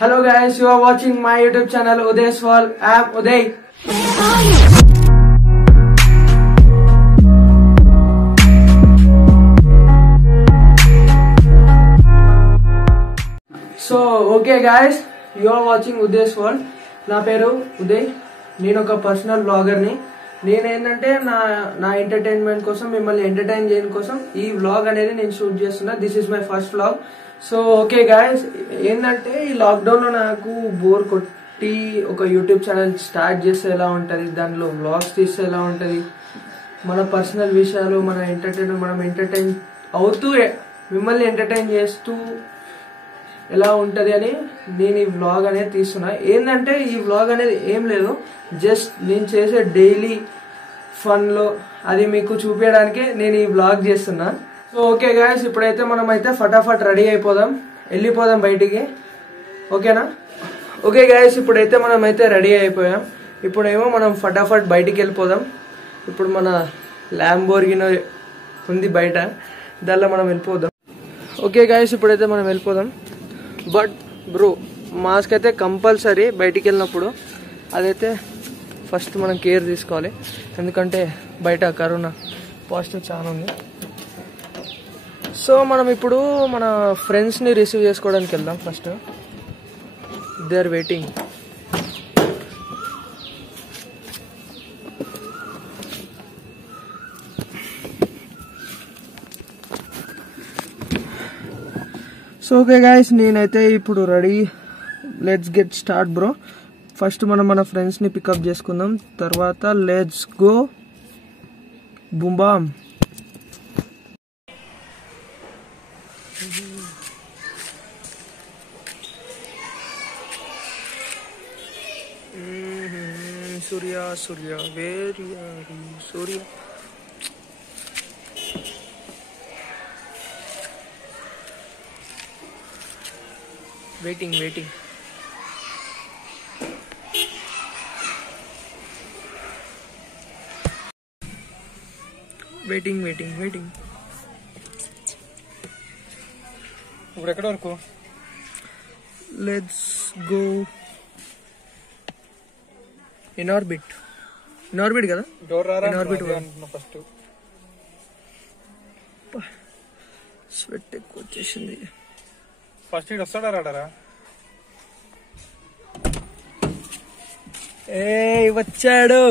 Hello guys, you are watching my YouTube channel Uday's World. I am Uday. So okay guys, you are watching Uday's World. నా పేరు ఉదయ్. నేను ఒక personal blogger ని. నేనేంటంటే నా entertainment కోసం మిమ్మల్ని ఎంటర్టైన్ చేయడం కోసం ఈ వ్లాగ్ అనేది నేను షూట్ చేస్తున్నా. This is my first vlog. So okay guys, ఏంటంటే ఈ లాక్డౌన్ లో నాకు బోర్ కొట్టి ఒక యూట్యూబ్ ఛానల్ స్టార్ట్ చేస్తే ఎలా ఉంటుంది, దానిలో వ్లాగ్స్ తీస్తే ఎలా ఉంటుంది, మన పర్సనల్ విషయాలు, మనం ఎంటర్టైన్ అవుతూ మిమ్మల్ని ఎంటర్టైన్ చేస్తూ ఎలా ఉంటుంది అని నేను ఈ వ్లాగ్ అనేది తీస్తున్నా. ఏంటంటే ఈ వ్లాగ్ అనేది ఏం లేదు, జస్ట్ నేను చేసే డైలీ ఫన్లో అది మీకు చూపించడానికి నేను ఈ వ్లాగ్ చేస్తున్నా. సో ఓకే గాయస్, ఇప్పుడైతే మనం అయితే ఫటాఫట్ రెడీ అయిపోదాం, వెళ్ళిపోదాం బయటికి. ఓకేనా? ఓకే గాయస్, ఇప్పుడైతే మనం అయితే రెడీ అయిపోయాం. ఇప్పుడేమో మనం ఫటాఫట్ బయటికి వెళ్ళిపోదాం. ఇప్పుడు మన ల్యాంబోర్గినో ఉంది బయట, దానిలో మనం వెళ్ళిపోదాం. ఓకే గాయస్, ఇప్పుడైతే మనం వెళ్ళిపోదాం. బట్ బ్రో, మాస్క్ అయితే కంపల్సరీ బయటికి వెళ్ళినప్పుడు. అదైతే ఫస్ట్ మనం కేర్ తీసుకోవాలి, ఎందుకంటే బయట కరోనా పాజిటివ్ చాలా ఉంది. సో మనం ఇప్పుడు మన ఫ్రెండ్స్ని రిసీవ్ చేసుకోవడానికి వెళ్దాం. First they are waiting. So okay guys, నేనైతే ఇప్పుడు ready. Let's get start bro. ఫస్ట్ మనం మన ఫ్రెండ్స్ని పికప్ చేసుకుందాం, తర్వాత లెట్స్ గో బుంబామ్. సూర్య వేర్ సూర్య. వెయిటింగ్ ఇప్పుడు ఎక్కడ వరకు? లెట్స్ గో ఇన్ ఆర్బిట్ కదా. ఫస్ట్ స్వెట్ ఎక్కువ వచ్చేసింది. ఫస్ట్ ఇటు వస్తాడా రాడారా? వచ్చాడు.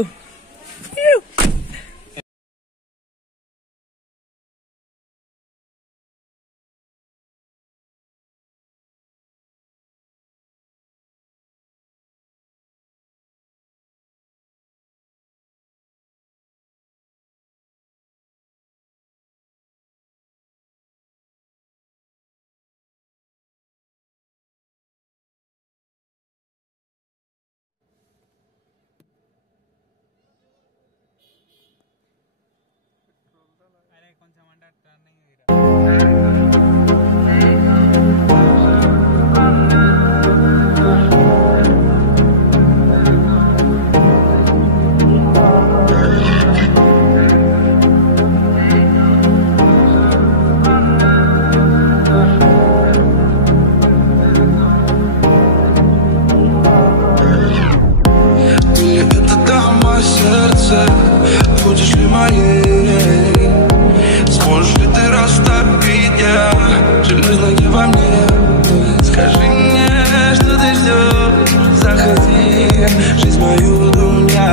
Жизнь мою дуня,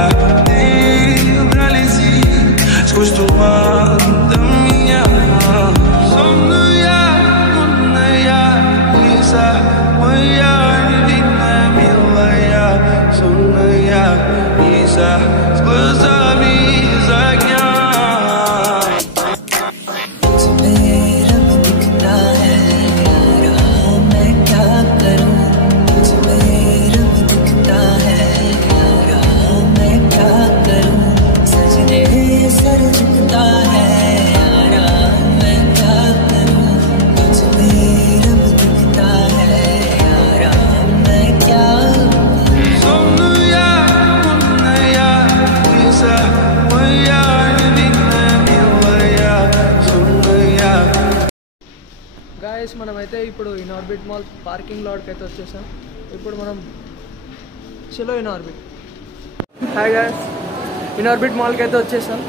ты пролети сквозь туман до меня. Сонная, лунная лиса, моя невинная, милая. Сонная лиса с глазами из огня. గాయస్, మనమైతే ఇప్పుడు ఇన్ ఆర్బిట్ మాల్ పార్కింగ్ లాట్కి అయితే వచ్చేసాం. ఇప్పుడు మనం చలో ఇన్ఆర్బిట్. హాయ్ గాయ్స్, ఇన్ఆర్బిట్ మాల్కి అయితే వచ్చేసాం.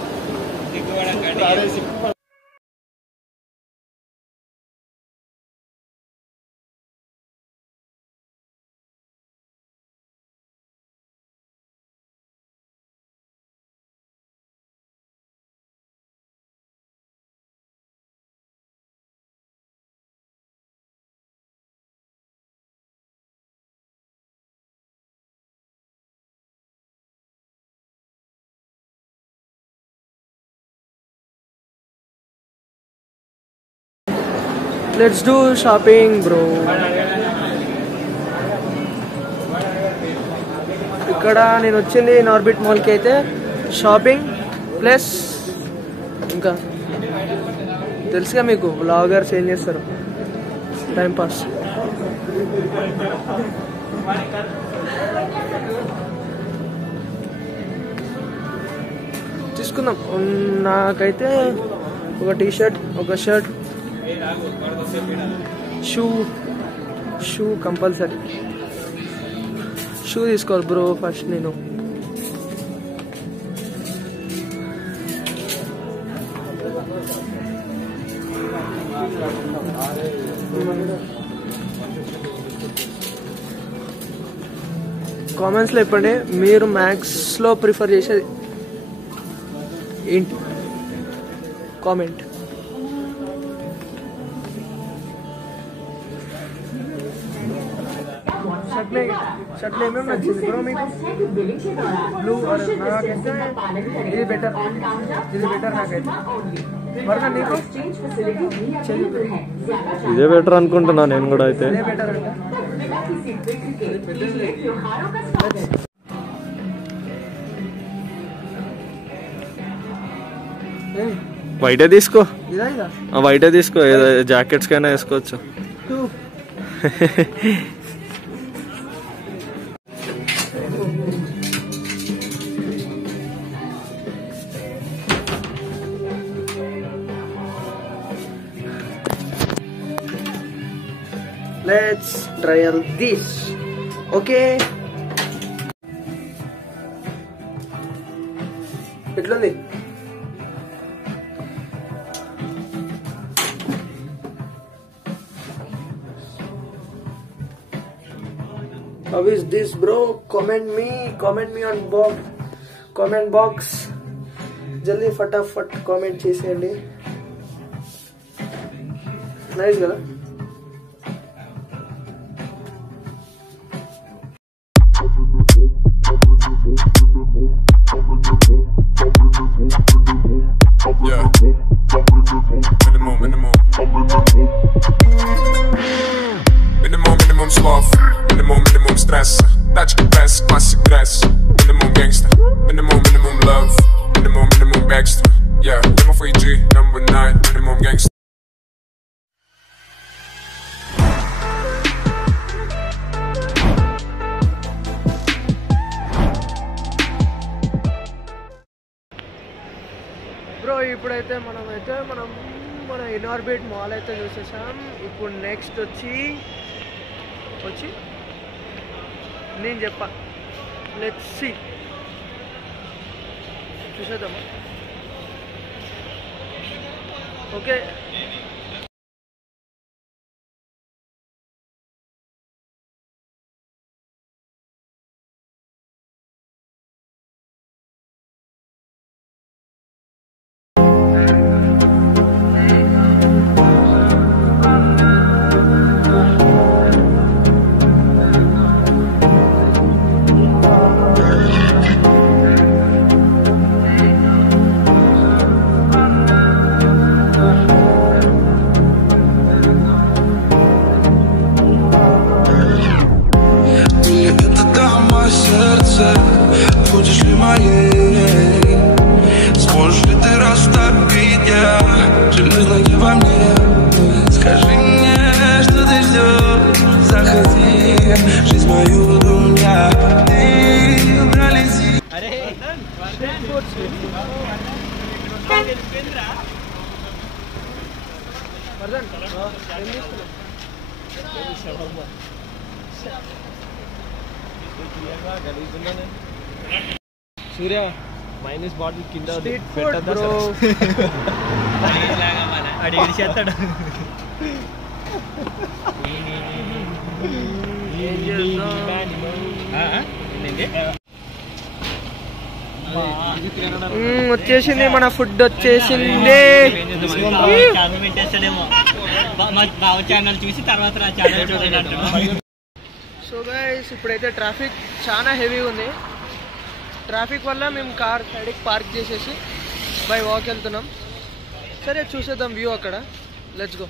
Let's do shopping bro. ఇక్కడ నేను వచ్చింది ఇన్ఆర్బిట్ మాల్కి అయితే షాపింగ్ ప్లస్ ఇంకా తెలుసుగా మీకు బ్లాగర్స్ ఏం చేస్తారు, టైంపాస్. తీసుకుందాం. నాకైతే ఒక టీషర్ట్, ఒక షర్ట్, షూ కంపల్సరీ. షూ తీసుకోవాలి బ్రో ఫస్ట్ నేను. కామెంట్స్లో చెప్పండి మీరు మ్యాక్స్లో ప్రిఫర్ చేసేది ఏంటి, కామెంట్. షర్ట్లు ఏమేమి నచ్చింది బ్రో మీకు? బ్లూ నాకైతే ఇది బెటర్ నాకైతే. వరకు నీకు ఇదే బెటర్ అనుకుంటున్నా నేను కూడా. అయితే ఇదే బెటర్ అంటే వైటే తీసుకో. ఇదా ఇదా వైటే తీసుకో, జాకెట్స్ కైనా వేసుకోవచ్చు. Let's trial this. Okay. ఎట్లుంది? How is this bro? Comment me on comment box. జల్దీ ఫటాఫట్ కామెంట్ చేసేయండి. నైస్ కదా? Yeah. Minimum sloth. Minimum stress. Tachka press, classic dress. Minimum gangster. Minimum love. Minimum extra. Yeah, minimum 3G, number 9. Minimum gangster. Bro ఇప్పుడైతే మనం మన Inorbit mall అయితే చూసేసాం. ఇప్పుడు next వచ్చి నేను చెప్పా, లెట్స్ సీ, చూసేద్దామా? ఓకే. Будешь ли моей? Сможешь ли ты растопить я железное во мне? Скажи мне, что ты ждешь? Заходи, жизнь мою думя, ты пролети. సూర్య మైనస్ బాటిల్ కింద స్ట్రీట్ ఫుడ్ బ్రో. అడి చేస్తాడు. వచ్చేసింది మన ఫుడ్ వచ్చేసింది. ఛానల్ చూసి తర్వాత సో గైస్ ఇప్పుడైతే ట్రాఫిక్ చాలా హెవీగా ఉంది. ట్రాఫిక్ వల్ల మేము కార్ సైడ్కి పార్క్ చేసేసి బై వాక్ వెళ్తున్నాం. సరే చూసేద్దాం వ్యూ అక్కడ. Let's go.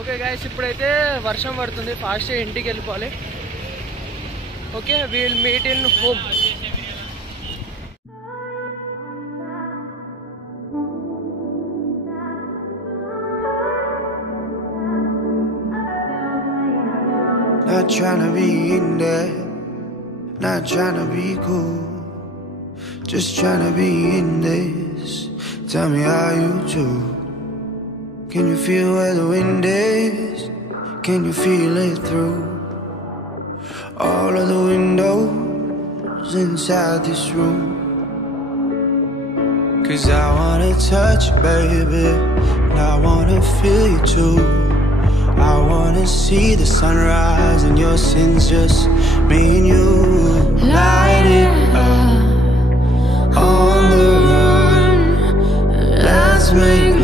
ఓకే గైస్ ఇప్పుడైతే వర్షం పడుతుంది. ఫాస్ట్గా ఇంటికి వెళ్ళిపోవాలి. Okay will meet in home. Not tryna be in there, not tryna be cool, just tryna be in this. Tell me how you do. Can you feel where the wind is? Can you feel it through all of the windows inside this room? 'Cause I wanna touch you, baby, and I wanna feel you too. I wanna see the sunrise and your sins, just me and you. Light it up on the run. Let's make